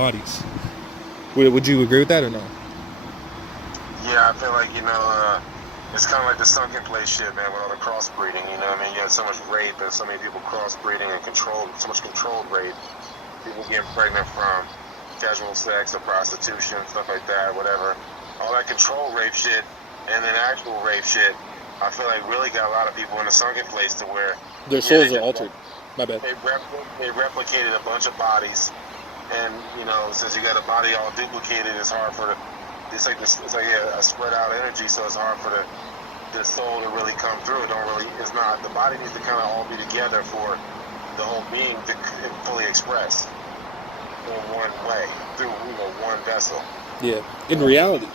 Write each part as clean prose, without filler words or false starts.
bodies. Would you agree with that or no? Yeah, I feel like, it's kind of like the sunken place shit, man, with all the crossbreeding, you know what I mean? You had so much rape and so many people crossbreeding and so much controlled rape. People getting pregnant from casual sex or prostitution, stuff like that, whatever. All that controlled rape shit and then actual rape shit, I feel like really got a lot of people in a sunken place to where their souls are altered. My bad. They replicated a bunch of bodies, and since you got a body all duplicated, it's hard for it's like a spread out energy, so it's hard for the soul to really come through. It's not. The body needs to kind of all be together for the whole being to fully express in one way through one vessel. Yeah. In reality.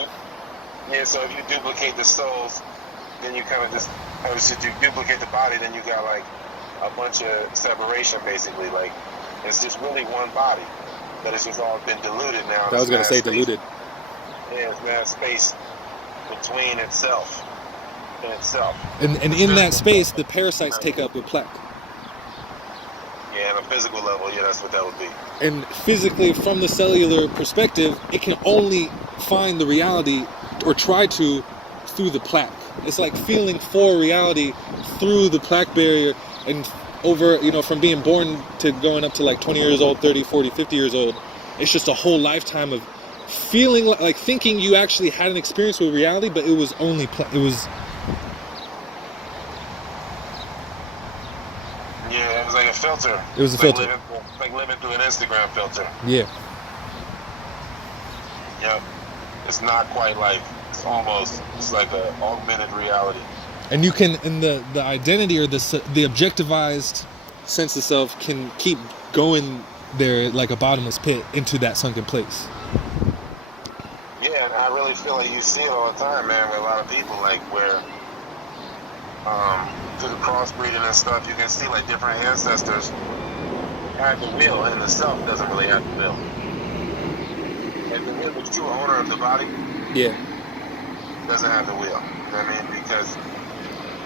Yeah. So if you duplicate the souls, then you kind of just if you duplicate the body, then you got like a bunch of separation, basically. Like it's just really one body, but it's just all been diluted now. I was gonna say diluted. Yeah, it's mad space between itself and itself. And in that space, the parasites take up with plaque. Yeah, on a physical level, yeah, that's what that would be. And physically, from the cellular perspective, it can only find the reality, or try to, through the plaque. It's like feeling for reality through the plaque barrier, and over, from being born to going up to like 20 years old, 30, 40, 50 years old, it's just a whole lifetime of feeling like thinking you actually had an experience with reality, but it was only Yeah, it was like a filter. It was a filter. Like living through an Instagram filter. Yeah. Yep. It's not quite life. It's like an augmented reality. And you can, and the identity or the objectivized sense of self can keep going there like a bottomless pit into that sunken place. Yeah, and I really feel like you see it all the time, man, with a lot of people, like where through the crossbreeding and stuff, you can see like different ancestors have the will, and the self doesn't really have the will. And the true owner of the body, doesn't have the will. You know what I mean? Because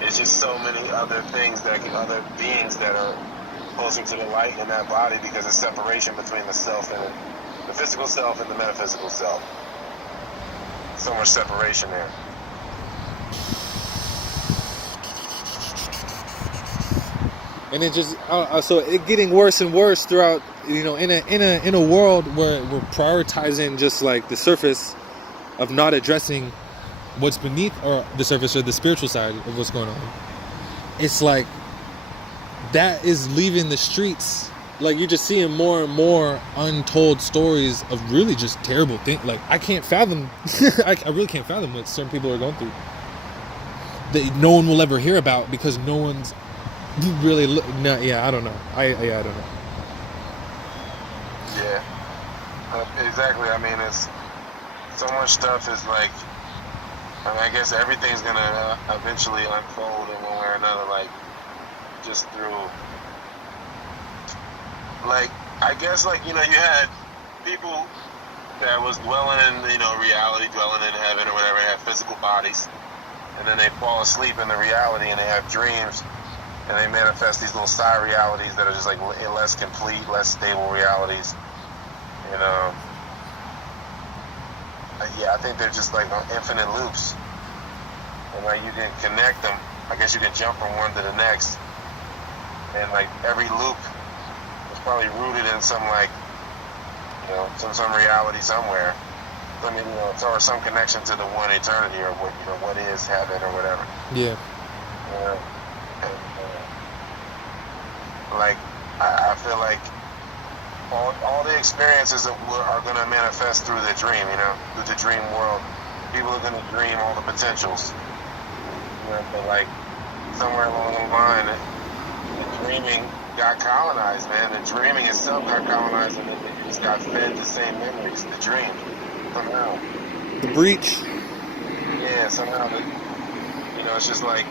it's just so many other things other beings that are closer to the light in that body, because of separation between the self and the physical self and the metaphysical self. So much separation there. And it just so it getting worse and worse throughout, in a world where we're prioritizing just like the surface of not addressing what's beneath or the surface or the spiritual side of what's going on. It's like that is leaving the streets. Like you're just seeing more and more untold stories of really just terrible things. Like I can't fathom, I really can't fathom what certain people are going through that no one will ever hear about, because no one's really I don't know. I don't know. Yeah, exactly. I mean, it's so much stuff is like, I guess everything's gonna eventually unfold in one way or another, like just through, like, I guess, like, you had people that was dwelling in, reality, dwelling in heaven or whatever, have physical bodies, and then they fall asleep in the reality and they have dreams, and they manifest these little side realities that are just like less complete, less stable realities. I think they're just like on infinite loops, and like you can connect them. I guess you can jump from one to the next, and like every loop is probably rooted in some like, some reality somewhere. I mean, or some connection to the one eternity, or what is heaven or whatever. Yeah. Like, I feel like all the experiences that are going to manifest through the dream, through the dream world. People are going to dream all the potentials. But like, somewhere along the line, the dreaming got colonized, man. The dreaming itself got colonized, and it just got fed the same memories, the dream, somehow. The breach. Yeah, somehow, it's just like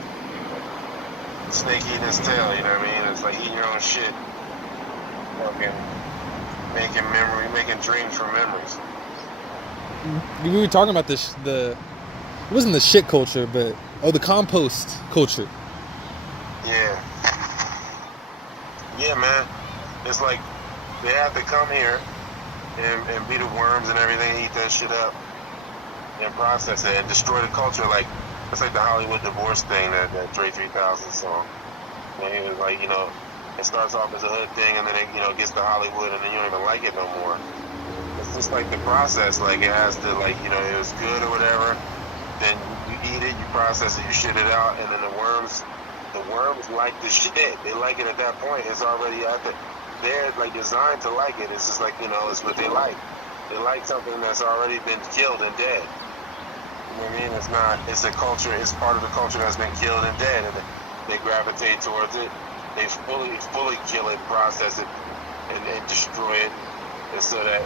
snake eating his tail, you know what I mean? It's like eating your own shit. Fucking making dreams from memories. We were talking about this, it wasn't the shit culture, but, the compost culture. Yeah. Yeah, man. It's like they have to come here and be the worms and everything, eat that shit up, and process it and destroy the culture. Like it's like the Hollywood divorce thing, that Dre 3000 song. And he was like, it starts off as a hood thing, and then it gets to Hollywood, and then you don't even like it no more. It's just like the process. Like it has to it was good or whatever. Then you eat it, you process it, you shit it out, and then the worms like the shit. They like it at that point. It's already at the. They're like designed to like it. It's just like it's what they like. They like something that's already been killed and dead. You know what I mean? It's not. It's a culture. It's part of the culture that's been killed and dead, and they gravitate towards it. They fully kill it, process it, and destroy it, and so that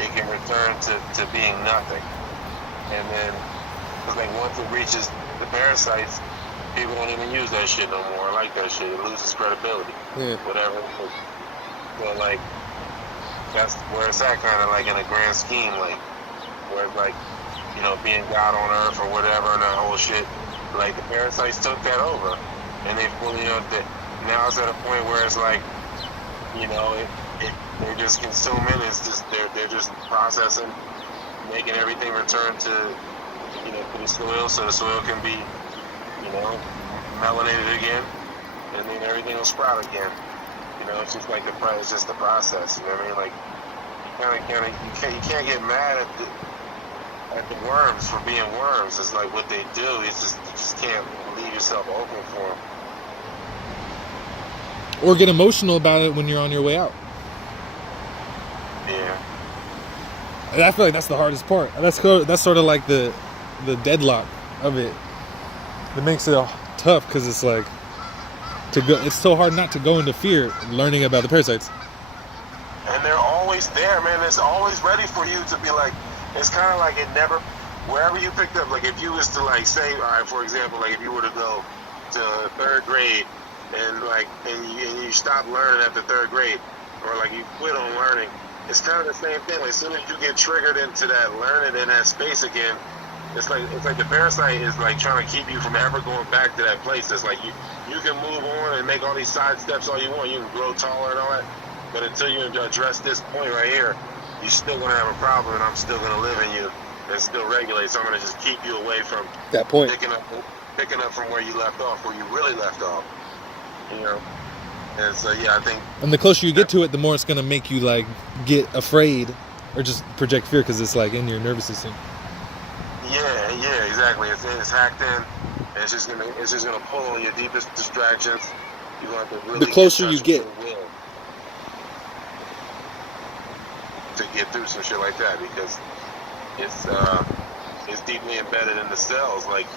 it can return to being nothing. And then, it's like once it reaches the parasites, people don't even use that shit no more. I like that shit. It loses credibility. Yeah. Whatever. So like, that's where it's at, kind of like in a grand scheme, like where it's like, being God on earth or whatever, and that whole shit. Like the parasites took that over, and they fully now it's at a point where it's like, they're just consuming. It's just they're just processing, making everything return to to the soil, so the soil can be melanated again, and then everything will sprout again. It's just like it's just the process. You know what I mean? Like you can't get mad at the worms for being worms. It's like what they do. It's just you just can't leave yourself open for them. Or get emotional about it when you're on your way out. Yeah. And I feel like that's the hardest part. That's sort of like the deadlock of it. That makes it tough because it's like it's so hard not to go into fear learning about the parasites. And they're always there, man. It's always ready for you to be like. It's kind of like it never. Wherever you picked up, like if you was to like say, all right, for example, like if you were to go to third grade and you stop learning after third grade, or like you quit on learning, it's kind of the same thing. Like as soon as you get triggered into that learning in that space again, it's like the parasite is like trying to keep you from ever going back to that place. It's like you can move on and make all these side steps all you want. You can grow taller and all that, but until you address this point right here, you're still gonna have a problem, and I'm still gonna live in you and still regulate. So I'm gonna just keep you away from that point, picking up from where you left off, where you really left off. And so I think. And the closer you get to it, the more it's gonna make you like get afraid or just project fear because it's like in your nervous system. Yeah, exactly. It's hacked in. And it's just gonna pull on your deepest distractions. You're gonna have to really. The closer you get. To get through some shit like that, because it's deeply embedded in the cells. Like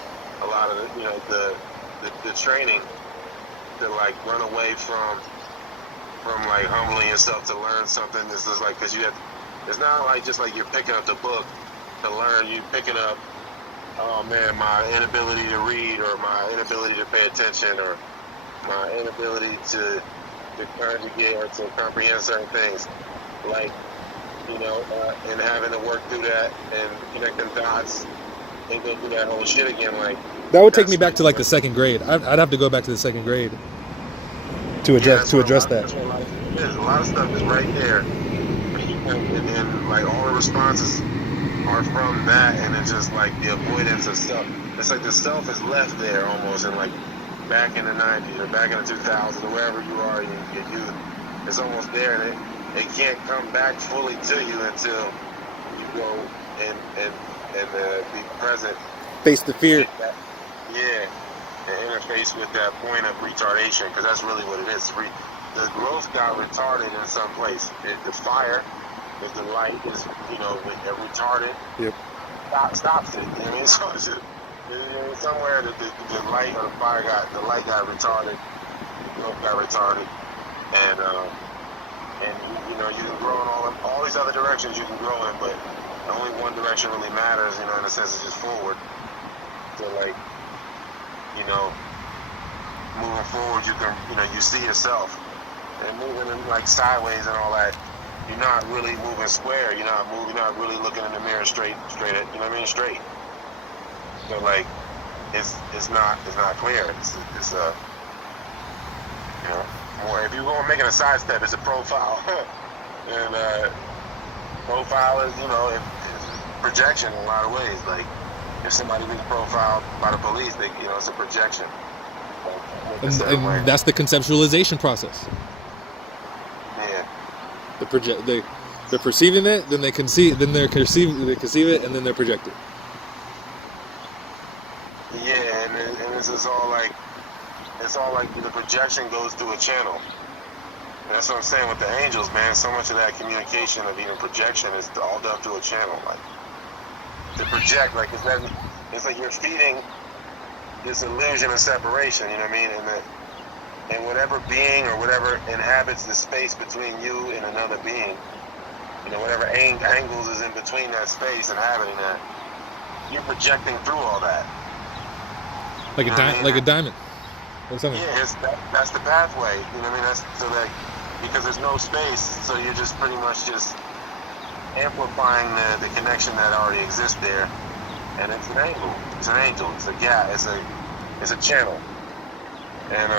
a lot of the training to like run away from like humbling yourself to learn something. This is like because it's not like just like you're picking up the book to learn. You picking up, oh man, my inability to read, or my inability to pay attention, or my inability to conjugate or to comprehend certain things, like. And having to work through that and connecting dots and go through that whole shit again, like that would take me back to like the second grade. I'd have to go back to the second grade to address that. That's what a lot of stuff is right there, and then like all the responses are from that, and it's just like the avoidance of self. It's like the self is left there almost, and like back in the 90s or back in the 2000s or wherever you are in your youth, it's almost there, and it can't come back fully to you until you go and be present. Face the fear. And interface with that point of retardation, because that's really what it is. The growth got retarded in some place. The fire, if the light is, retarded, yep. stops it. You know what I mean? So it's just, somewhere the light or the light got retarded, the growth got retarded, and you can grow in all these other directions you can grow in, but only one direction really matters, in a sense, is just forward. So like, moving forward, you can, you see yourself, and moving in like sideways and all that. You're not really moving square. You're not really looking in the mirror straight at, straight. So like, it's not clear. It's more. If you're going making a sidestep, it's a profile, and profile is, is projection in a lot of ways. Like, if somebody gets profiled by the police, it's a projection. And that's the conceptualization process. Yeah. They're perceiving it, then they conceive it, and then they're projected. Yeah, and this is all like, it's all like the projection goes through a channel. And that's what I'm saying with the angels, man. So much of that communication of even projection is all done through a channel. Like, to project, like, it's like you're feeding this illusion of separation, you know what I mean? And whatever being or whatever inhabits the space between you and another being, whatever angles is in between that space inhabiting that, you're projecting through all that. Like a diamond. Or something. Yeah, that's the pathway. You know what I mean? That's so that because there's no space, so you're just pretty much just amplifying the connection that already exists there, and it's an angle. It's an angel. It's a gap. It's a channel, and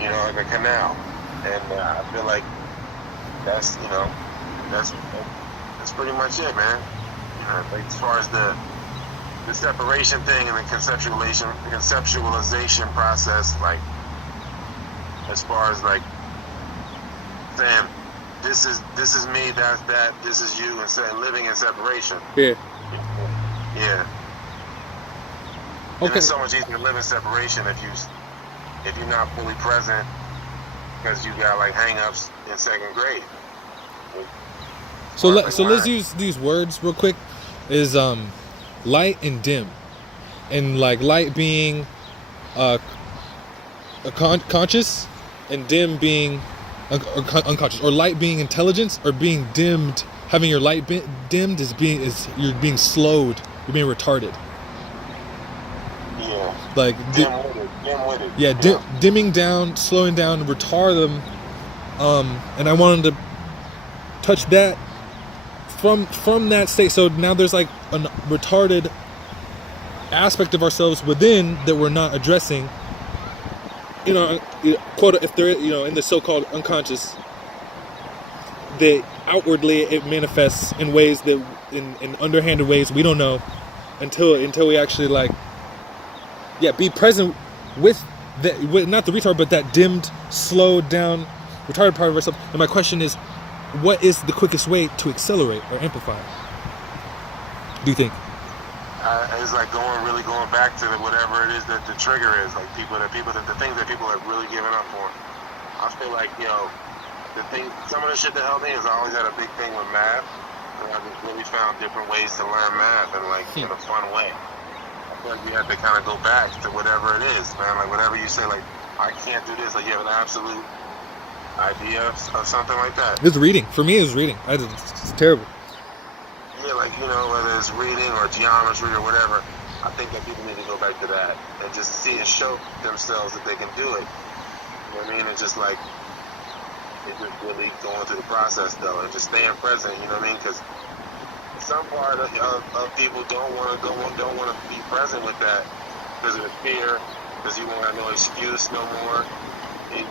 like a canal. And I feel like that's pretty much it, man. Like as far as the separation thing and the conceptualization process, like as far as like saying this is me, that's that, this is you, and living in separation. Yeah. Yeah. Okay. And it's so much easier to live in separation if you're not fully present because you got like hang-ups in second grade. So let's use these words real quick. Is light and dim, and like light being conscious, and dim being unconscious, or light being intelligence, or being dimmed. Having your light dimmed is you're being slowed, you're being retarded. Yeah. Like dim-witted. Yeah, dimming down, slowing down, retard them. And I wanted to touch that from that state. So now there's like a retarded aspect of ourselves within that we're not addressing. Quote, if they're in the so-called unconscious, that outwardly it manifests in ways that in underhanded ways we don't know until we actually be present with not the retard, but that dimmed, slowed down, retarded part of ourselves. And my question is, what is the quickest way to accelerate or amplify? Do you think? It's like really going back to whatever it is that the trigger is. Like the things that people have really given up on. I feel like some of the shit that helped me is I always had a big thing with math, and I just really found different ways to learn math and in a fun way. I feel like we have to kind of go back to whatever it is, man. Like whatever you say, like I can't do this. Like you have an absolute idea of something like that. It's reading. For me, it's reading. It's terrible. Yeah, whether it's reading or geometry or whatever, I think that people need to go back to that and just see and show themselves that they can do it. You know what I mean? And just really going through the process though, and just staying present. You know what I mean? Because some part of people don't want to be present with that because of the fear, because you won't have no excuse no more. You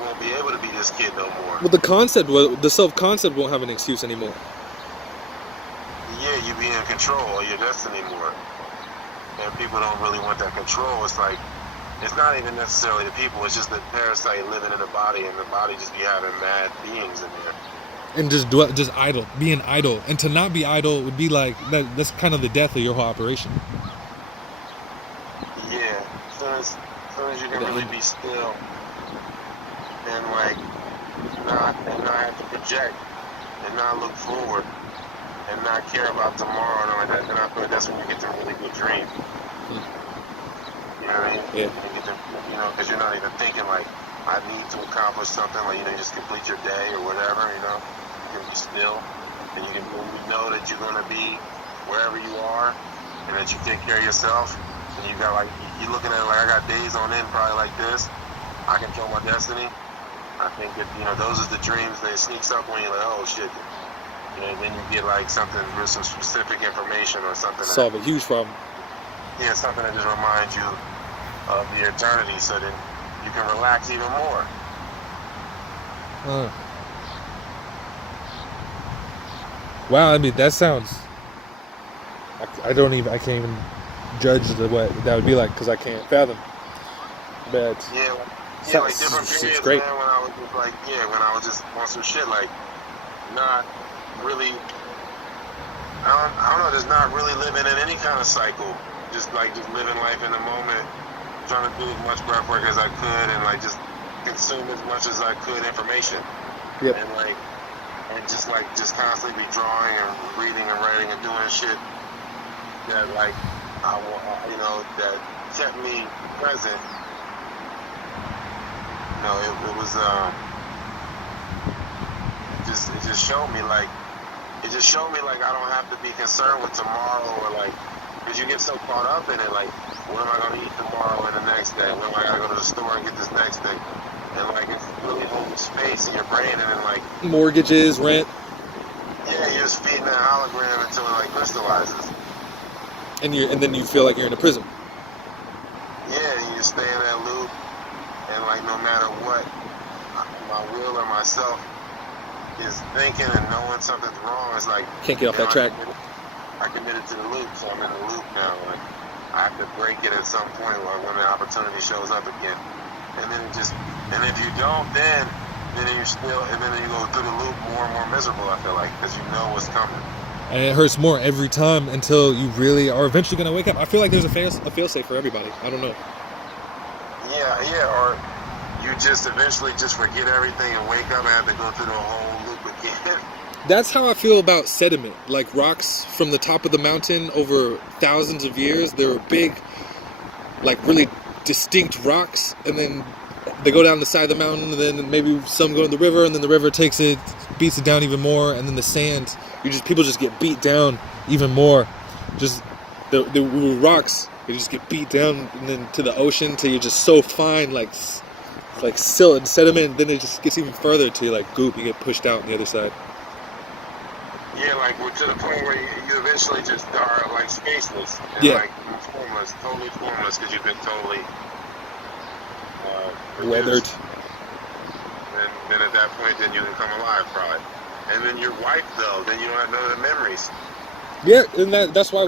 won't be able to be this kid no more. Well, the self-concept won't have an excuse anymore. Yeah, you be in control of your destiny more. And people don't really want that control. It's like, it's not even necessarily the people, it's just the parasite living in the body, and the body just be having mad beings in there. And just idle, being idle. And to not be idle would be like, that's kind of the death of your whole operation. Yeah, as soon as you can really be still and not have to project and not look forward and not care about tomorrow and all like that, then I feel like that's when you get to really good dream. You know what I mean? Yeah. You get to, because you're not even thinking like, I need to accomplish something, you just complete your day or whatever, you can be still, and you can know that you're going to be wherever you are, and that you take care of yourself, and you got you're looking at it like, I got days on end probably like this, I control my destiny. I think that, those are the dreams that sneaks up when you're like, oh shit, then you get some specific information or something. Solve a huge problem. Yeah, something that just reminds you of the eternity, so then you can relax even more. Wow, I mean that sounds. I can't even judge what that would be like because I can't fathom. But like different it's periods, great. man. When I was just like, when I was just on some shit, like not really. I don't know, just not really living in any kind of cycle. Just living life in the moment, trying to do as much breath work as I could, and like just consume as much as I could information. Yep. And just constantly be drawing and reading and writing and doing shit that that kept me present. It was it just showed me like I don't have to be concerned with tomorrow or like, because you get so caught up in it, like what am I going to eat tomorrow and the next day? When am I going to go to the store and get this next thing? And like it's really holding space in your brain, and then like mortgages, rent. Yeah, you're just feeding that hologram until it like crystallizes. And then you feel like you're in a prison. Yeah, and you stay in that loop, and like no matter what my will or myself is thinking and knowing something's wrong, it's like can't get off that track. I committed to the loop, so I'm in the loop now. Like I have to break it at some point, like when the opportunity shows up again. And then if you don't, then you go through the loop more and more miserable. I feel like because you know what's coming. And it hurts more every time until you really are eventually going to wake up. I feel like there's a fail-safe for everybody. I don't know. Yeah, or you just eventually just forget everything and wake up and have to go through the whole loop again. That's how I feel about sediment. Like rocks from the top of the mountain over thousands of years. They were big, like really distinct rocks, and then they go down the side of the mountain, and then maybe some go in the river, and then the river takes it, beats it down even more, and then the sand, people just get beat down even more. Just the rocks, you just get beat down, and then to the ocean till you're just so fine, like silt and sediment, and then it just gets even further to like goop. You get pushed out on the other side. Yeah, like we're to the point where you eventually just are like spaceless and like formless, totally formless, because you've been totally weathered. And then at that point, then you can come alive, probably. And then your wife, though, then you don't have none of the memories. Yeah, and that's why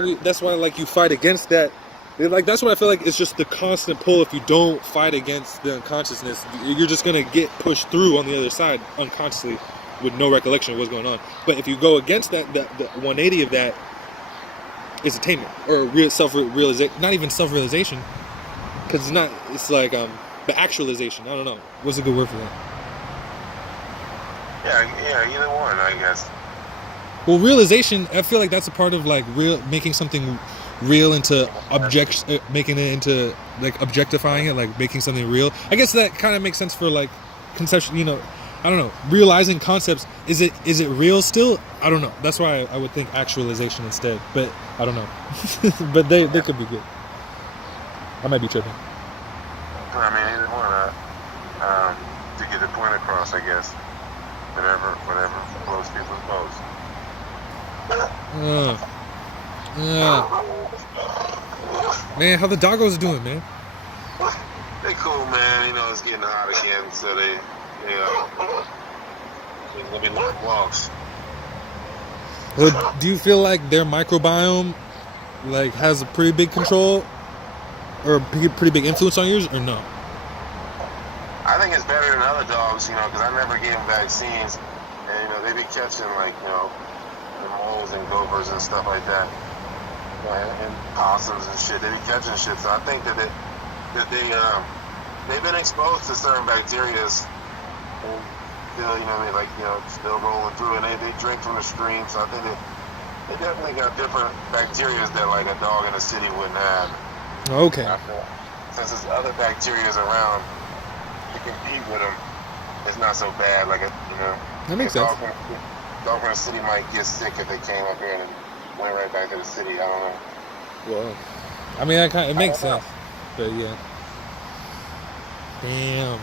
like you fight against that. Like that's what I feel like. It's just the constant pull. If you don't fight against the unconsciousness, you're just gonna get pushed through on the other side unconsciously, with no recollection of what's going on. But if you go against that, the 180 of that is attainment or real self-realization. Not even self-realization, because it's not. It's like the actualization. I don't know. What's a good word for that? Yeah, either one, I guess. Well, realization. I feel like that's a part of like making something real into making it into like objectifying it, like making something real. I guess that kind of makes sense for like conception. I don't know. Realizing concepts, is it real still? I don't know. That's why I would think actualization instead. But I don't know. But they could be good. I might be tripping. I mean, either one. To get the point across, I guess. Whatever floats people's boats. Man, how the doggos doing, man? They cool, man. It's getting hot again, so they're gonna be long walks. Well, do you feel like their microbiome like has a pretty big control or a pretty big influence on yours, or no? I think it's better than other dogs, because I never gave them vaccines, and they be catching like the moles and gophers and stuff like that, and possums and shit. They be catching shit, so I think that they've been exposed to certain bacterias, and still rolling through, and they drink from the stream, so I think they definitely got different bacterias that like a dog in a city wouldn't have. Okay. Since there's other bacterias around to compete with them, it's not so bad. That makes sense. Dog from the city might get sick if they came up here and went right back to the city. I don't know. Well, I mean, it makes sense, but yeah. Damn.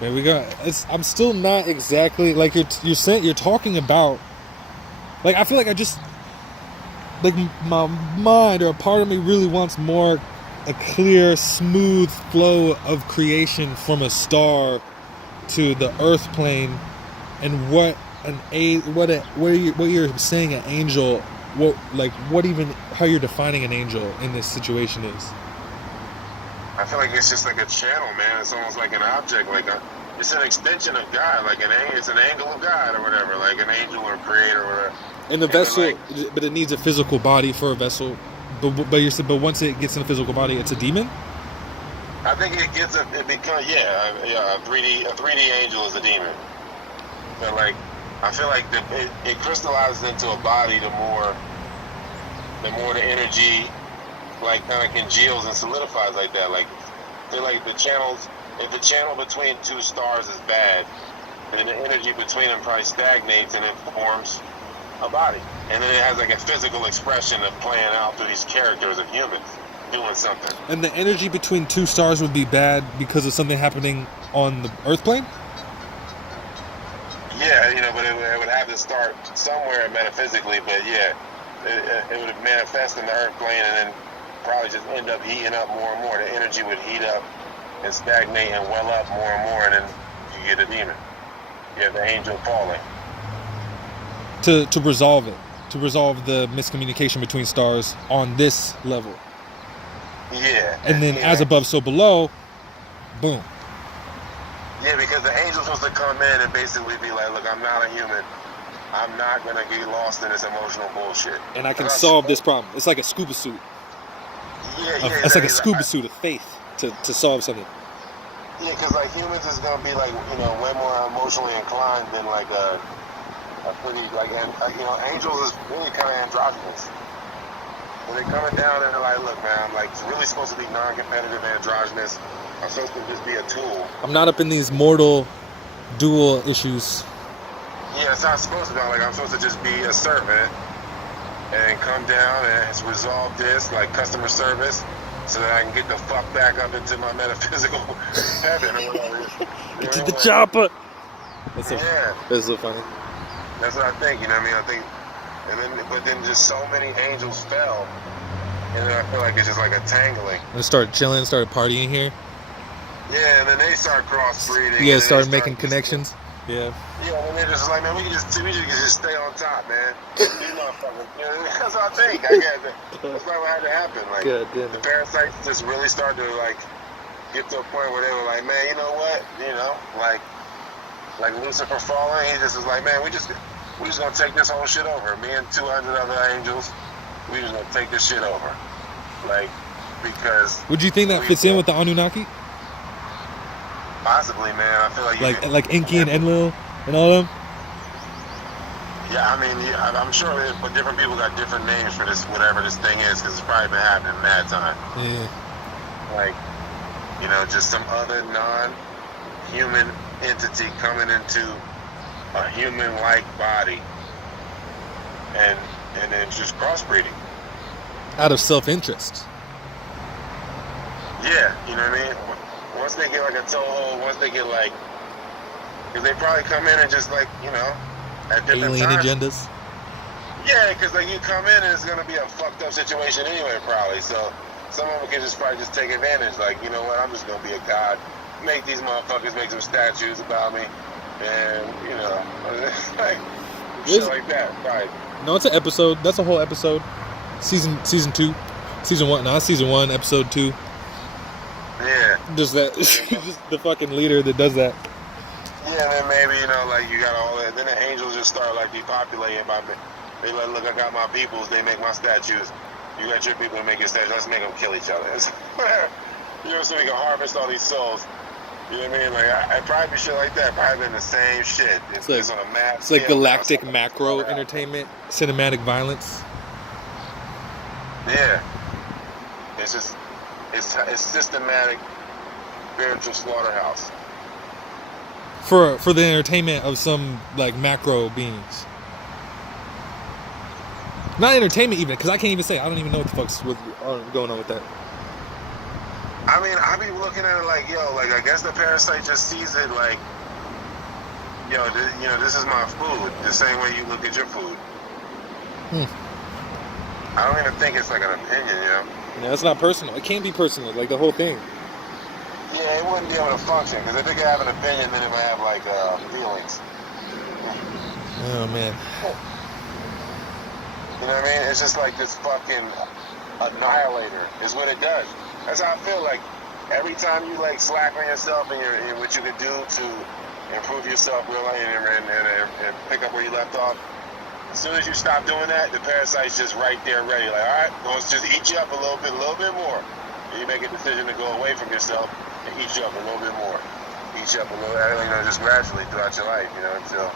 Man, I'm still not exactly like you're talking about. Like I feel like I just like my mind or a part of me really wants more a clear, smooth flow of creation from a star to the earth plane, and what what you're saying an angel, how you're defining an angel in this situation is. I feel like it's just like a channel, man. It's almost like an object, it's an extension of God, it's an angle of God or whatever, like an angel or creator or whatever. And the vessel, but it needs a physical body for a vessel. But once it gets in a physical body, it's a demon. I think it becomes a 3D angel is a demon. But I feel like it crystallizes into a body the more the energy kind of congeals and solidifies like that. They're like the channels. If the channel between two stars is bad, then the energy between them probably stagnates and it forms a body. And then it has a physical expression of playing out through these characters of humans doing something. And the energy between two stars would be bad because of something happening on the Earth plane? Yeah, but it would have to start somewhere metaphysically, but yeah, it would manifest in the Earth plane and then probably just end up heating up more and more. The energy would heat up and stagnate and well up more and more, and then you get a demon. You have the angel falling. To resolve it. To resolve the miscommunication between stars on this level. Yeah. And then as above, so below, boom. Yeah, because the angel's supposed to come in and basically be like, look, I'm not a human. I'm not going to get lost in this emotional bullshit. And I can solve this problem. It's like a scuba suit. Yeah. It's like a scuba suit of faith to solve something. Yeah, because humans is going to be way more emotionally inclined than a pretty, angels is really kind of androgynous. When they're coming down and they're like, look, man, I'm really supposed to be non-competitive androgynous. I'm supposed to just be a tool. I'm not up in these mortal dual issues. Yeah, it's not supposed to be. I'm supposed to just be a servant and come down and resolve this, customer service, so that I can get the fuck back up into my metaphysical heaven or whatever. Get the chopper. That's so funny. That's what I think. You know what I mean? But then just so many angels fell, and then I feel like it's just a tangling. And started chilling, started partying here. Yeah, and then they start crossbreeding. You guys started making connections. Yeah. Yeah, and they're just man, we can just stay on top, man. You motherfuckers. That's what I think. That's not what had to happen. The parasites just really started to get to a point where they were like, man, you know what? Like Lucifer falling, he just was like, man, we just gonna take this whole shit over. Me and 200 other angels, we just gonna take this shit over. Because. Would you think that fits in with the Anunnaki? Possibly, man. I feel like Enki and Enlil and all of them. Yeah, I'm sure but different people got different names for this, whatever this thing is, because it's probably been happening mad time. Yeah. Just some other non-human entity coming into a human-like body, and then just crossbreeding. Out of self-interest. Yeah, you know what I mean? Once they get a toehold, once they get because they probably come in and just at different alien times. agendas. Yeah, because you come in and it's gonna be a fucked up situation anyway, probably. So some of them can probably just take advantage. You know what? I'm just gonna be a god. Make these motherfuckers make some statues about me, and shit like that. Right? No, it's an episode. That's a whole episode. Season 2, season 1. No, season 1, episode 2. Yeah. Just that. Just the fucking leader that does that. Yeah, and then maybe, you got all that. Then the angels just start, depopulating by me. They look, I got my peoples, they make my statues. You got your people to make your statues, let's make them kill each other. So we can harvest all these souls. You know what I mean? I'd probably be shit like that. Probably been the same shit. It's on a mass It's like galactic macro entertainment, cinematic violence. Yeah. It's just... It's systematic spiritual slaughterhouse. For the entertainment of some macro beings. Not entertainment even, because I can't even say. I don't even know what the fuck's going on with that. I be looking at it I guess the parasite just sees it this is my food. The same way you look at your food. I don't even think it's an opinion, Yeah, it's not personal. It can't be personal, the whole thing. Yeah, it wouldn't be able to function, because if it could have an opinion, then it would have, feelings. Oh man. You know what I mean? It's just like this fucking annihilator is what it does. That's how I feel. Like every time you like slack on yourself and what you could do to improve yourself really and pick up where you left off. As soon as you stop doing that, the parasite's just right there ready. Like, all right, let's just eat you up a little bit more. And you make a decision to go away from yourself and eat you up a little bit more. Eat you up a little, just gradually throughout your life, until you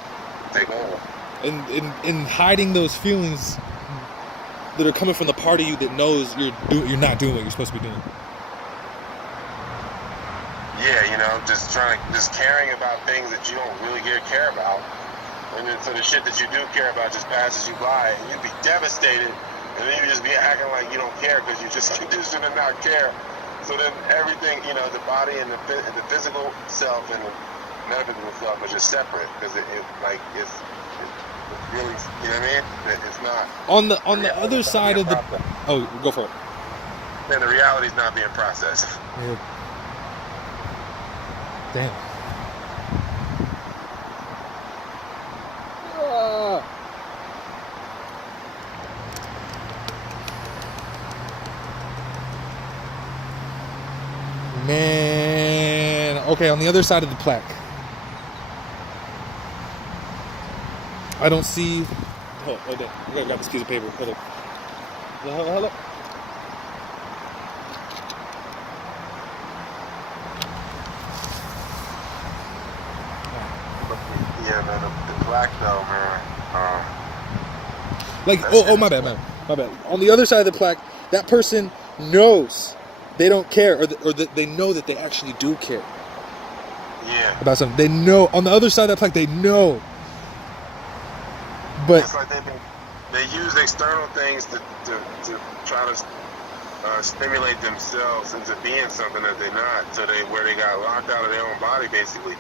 take over. In hiding those feelings that are coming from the part of you that knows you're not doing what you're supposed to be doing. Yeah, just caring about things that you don't really care about. And then so the shit that you do care about just passes you by, and you'd be devastated, and then you just be acting like you don't care because you just conditioned to not care. So then everything, the body and the physical self and the metaphysical self are just separate because it's really, you know what I mean? It's not. On the other side of the... Oh, go for it. And the reality's not being processed. Yeah. Damn. Man. Okay, on the other side of the plaque. I don't see... Hold on. I'm going to grab this piece of paper. Hold up. Hello? Yeah, man, the plaque though, man. My bad. On the other side of the plaque, that person knows they don't care, or they know that they actually do care. Yeah. About something. They know. On the other side of that plaque, they know. But it's like they use external things to try to stimulate themselves into being something that they're not. So where they got locked out of their own body, basically.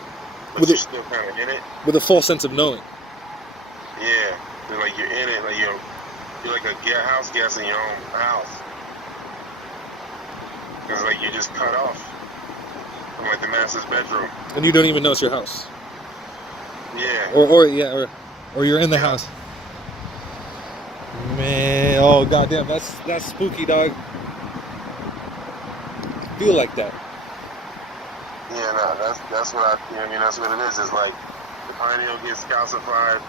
But you're still kind of in it. With a false sense of knowing. Yeah. They're like you're in it, like you're like a house guest in your own house. It's like you're just cut off from like the master's bedroom. And you don't even know it's your house. Yeah. Or you're in the house. Man, oh goddamn, that's spooky, dog. Feel like that. Yeah, no, that's what that's what it is. It's like the pineal gets calcified,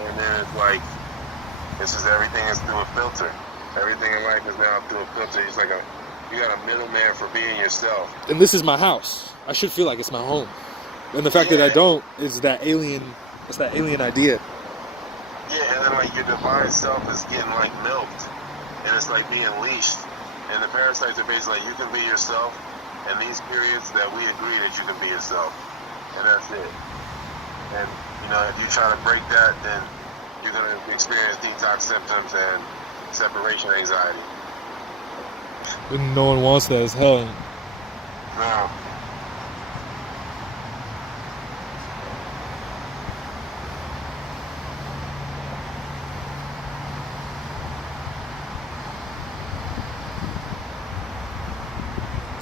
and then it's like it's just everything is through a filter. Everything in life is now through a filter. It's like you got a middleman for being yourself. And this is my house. I should feel like it's my home. And the fact that I don't is that alien. It's that alien idea. Yeah, and then like your divine self is getting like milked, and it's like being leashed. And the parasites are basically like you can be yourself. And these periods that we agree that you can be yourself. And that's it. And, if you try to break that, then you're going to experience detox symptoms and separation anxiety. And no one wants that as hell. No.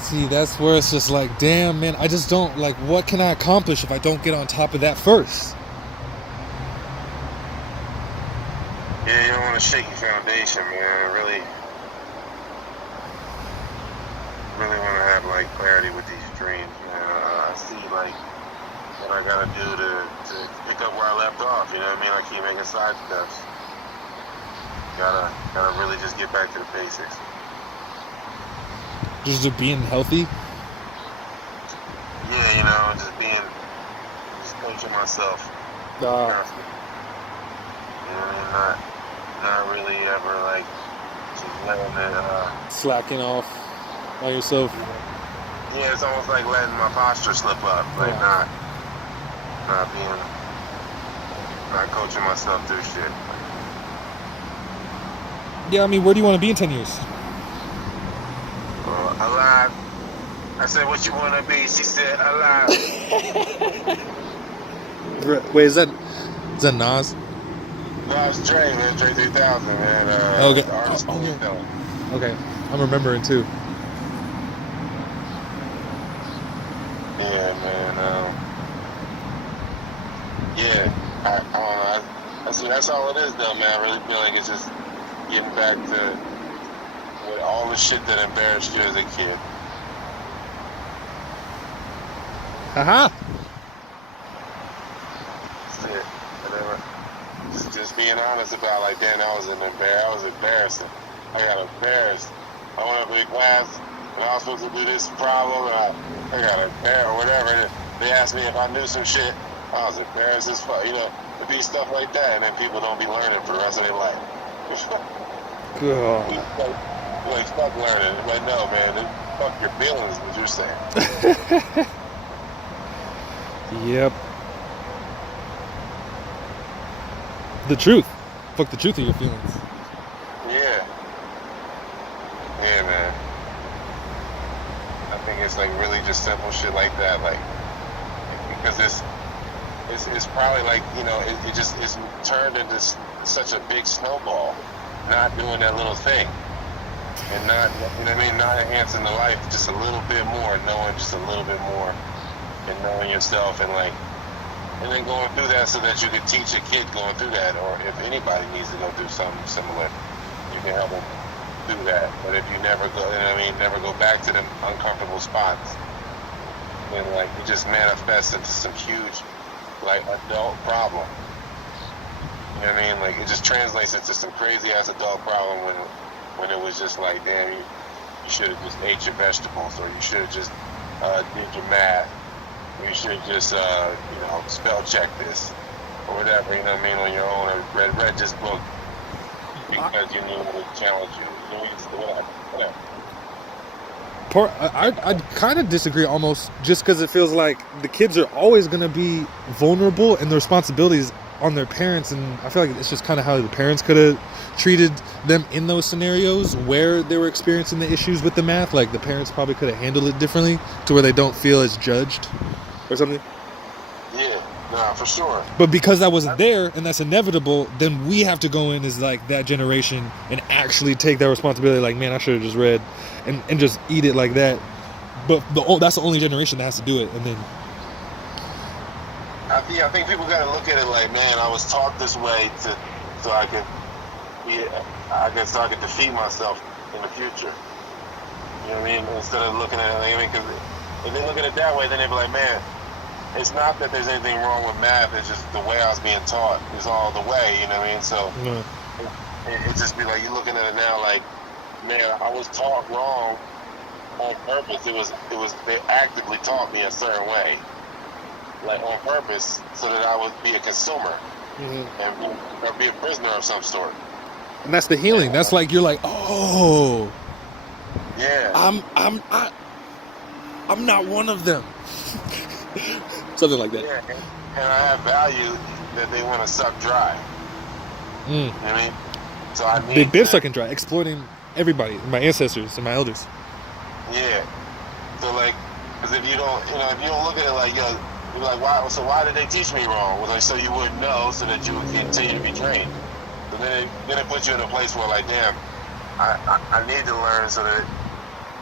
See, that's where it's just like, damn, man, I just don't, what can I accomplish if I don't get on top of that first? Yeah, you don't want to shake your foundation, man. Really want to have, clarity with these dreams, man. I see, what I got to do to pick up where I left off, you know what I mean? I keep making side steps. Gotta really just get back to the basics. Just being healthy? Yeah, just coaching myself. Not really ever, just letting it, slacking off on yourself. Yeah, it's almost like letting my posture slip up. Not coaching myself through shit. Yeah, where do you want to be in 10 years? Alive. I said, what you want to be? She said, alive. Wait, is that Nas? No, it's Dre, man. Dre 3000, man. Okay. Okay. Okay. I'm remembering, too. Yeah, man. Yeah. I don't know. That's all it is, though, man. I really feel like it's just getting back to with all the shit that embarrassed you as a kid. Haha. That's it. Whatever. Just being honest about, like, damn, that was embarrassing. I got embarrassed. I went up in class and I was supposed to do this problem, and I got embarrassed or whatever. They asked me if I knew some shit. I was embarrassed as fuck, to be stuff like that, and then people don't be learning for the rest of their life. God. Like, fuck learning. Like, no, man, fuck your feelings, what you're saying. Yep. The truth. Fuck the truth of your feelings. Yeah. Yeah, man. I think it's like really just simple shit like that, like, because it's probably like, it just is turned into such a big snowball, not doing that little thing, and not, not enhancing the life just a little bit more, knowing just a little bit more, and knowing yourself, and then going through that so that you can teach a kid going through that, or if anybody needs to go through something similar, you can help them do that. But if you never go, never go back to them uncomfortable spots, then like it just manifests into some huge, like, adult problem. You know what I mean? Like, it just translates into some crazy ass adult problem when it was just like, damn, you should have just ate your vegetables, or you should have just did your math, or you should have just spell check this, or whatever. You know what I mean? On your own, or read this book because you knew it would challenge you. Whatever. I kind of disagree almost, just because it feels like the kids are always going to be vulnerable, and the responsibilities on their parents, and I feel like it's just kind of how the parents could have treated them in those scenarios where they were experiencing the issues with the math. Like, the parents probably could have handled it differently to where they don't feel as judged or something. Yeah, nah, for sure. But because that wasn't there, and that's inevitable, then we have to go in as like that generation and actually take that responsibility. Like, man, I should have just read and just eat it like that. But that's the only generation that has to do it. And then I think people got to look at it like, man, I was taught this way so I could defeat myself in the future. You know what I mean? Instead of looking at it, because if they look at it that way, then they be like, man, it's not that there's anything wrong with math. It's just the way I was being taught is all the way. You know what I mean? So it just be like, you're looking at it now like, man, I was taught wrong on purpose. It was they actively taught me a certain way, like on purpose, so that I would be a consumer or be a prisoner of some sort. And that's the healing. That's like, you're like, oh, yeah, I'm not one of them. Something like that. Yeah, and I have value that they want to suck dry. You know what I mean? So I need they've been sucking dry, exploiting everybody, my ancestors and my elders. Yeah. So like, because if you don't look at it like, yo, you're like, why did they teach me wrong? Well, like, so you wouldn't know, so that you would continue to be trained. So then it puts you in a place where, like, damn, I need to learn, so that,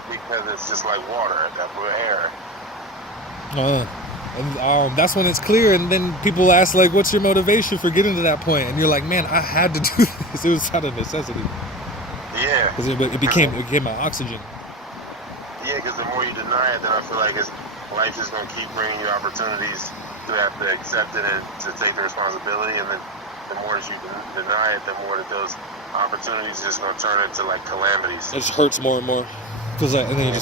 because it's just like water, that air. And that's when it's clear, and then people ask, like, what's your motivation for getting to that point? And you're like, man, I had to do this. It was out of necessity. Yeah. Because it became my oxygen. Yeah, because the more you deny it, then I feel like life is going to keep bringing you opportunities to have to accept it and to take the responsibility. And then the more that you deny it, the more that those opportunities just going to turn into, like, calamities. It just hurts more and more. Cause and then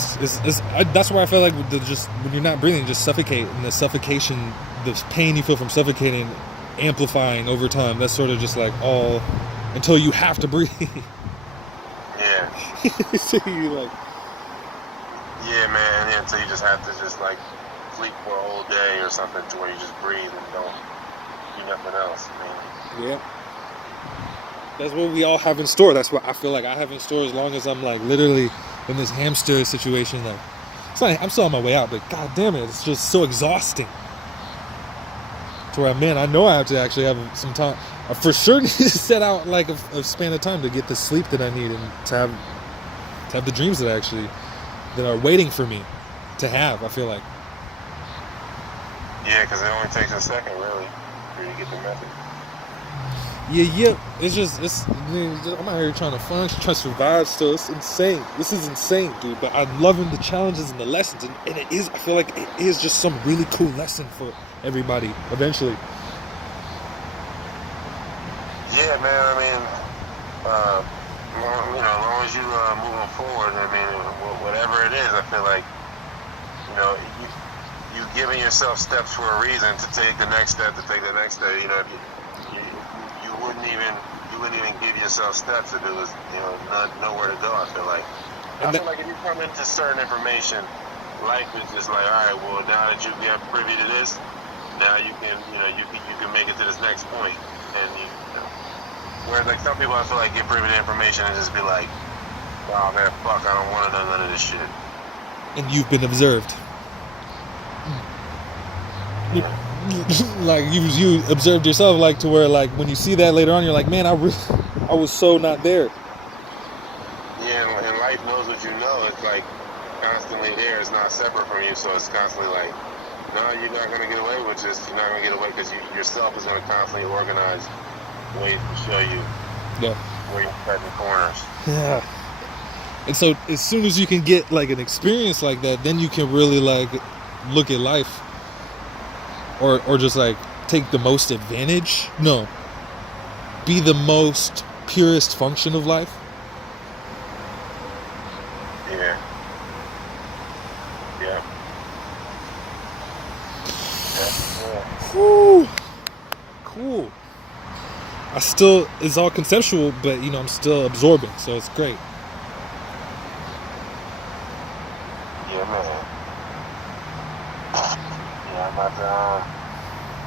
that's where I feel like just when you're not breathing, just suffocate, and the suffocation, the pain you feel from suffocating, amplifying over time. That's sort of just like all until you have to breathe. Yeah. So you like. Yeah, man. And until you just have to just like sleep for a whole day or something, to where you just breathe and don't do nothing else. I mean. Yeah. That's what we all have in store. That's what I feel like I have in store, as long as I'm like literally in this hamster situation. Like, I'm still on my way out, but god damn it, it's just so exhausting. To where, man, I know I have to actually have some time. I for sure need to set out like a span of time to get the sleep that I need, and to have the dreams that are waiting for me to have. I feel like. Yeah, because it only takes a second, really. for you to get the message. Yeah. I'm out here trying to function, trying to survive still. It's insane. This is insane, dude. But I'm loving the challenges and the lessons. And it is, I feel like it is just some really cool lesson for everybody eventually. Yeah, man. I mean, as long as you moving forward, I mean, whatever it is, I feel like, you giving yourself steps for a reason to take the next step, you wouldn't even give yourself steps to do is, nowhere to go. I feel like if you come into certain information, life is just like, all right, well, now that you get privy to this, now you can make it to this next point, and whereas like some people, I feel like get privy to information and just be like, oh man, fuck, I don't want to know none of this shit. And you've been observed. Like you observed yourself, like to where like when you see that later on, you're like, man, I was so not there. Yeah, and life knows what you know. It's like constantly there. It's not separate from you, so it's constantly like, no, you're not gonna get away with this. You're not gonna get away because yourself is gonna constantly organize ways to show you where you're cutting corners. Yeah. And so as soon as you can get like an experience like that, then you can really like look at life. Or just like take the most advantage. No. Be the most purest function of life. Yeah. Whew. Cool. It's all conceptual, but I'm still absorbing, so it's great. Yeah, man. Yeah,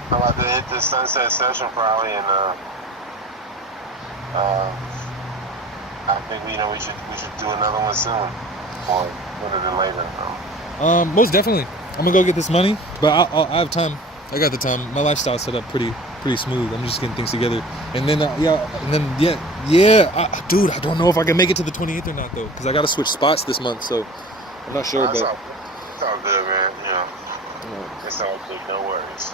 I'm about to hit this sunset session probably, and I think we should do another one soon, or sooner than later. Most definitely. I'm gonna go get this money, but I have time. I got the time. My lifestyle's set up pretty smooth. I'm just getting things together, and then dude, I don't know if I can make it to the 28th or not though, because I gotta switch spots this month, so I'm not sure. It's all good, man. It's all good. No worries.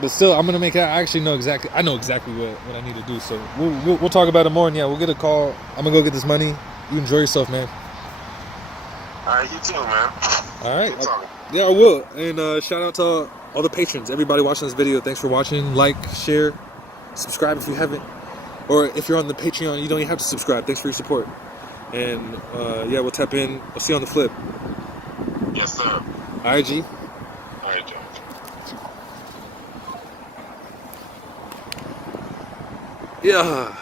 But still, I'm gonna make it. I know exactly what I need to do. So we'll talk about it more, and we'll get a call. I'm gonna go get this money. You enjoy yourself, man. All right, you too, man. All right. Keep talking. Yeah, I will. And shout out to all the patrons, everybody watching this video. Thanks for watching. Like, share, subscribe if you haven't, or if you're on the Patreon, you don't even have to subscribe. Thanks for your support. And we'll tap in. I'll see you on the flip. Yes, sir. All right, G. All right, Joe. Yeah.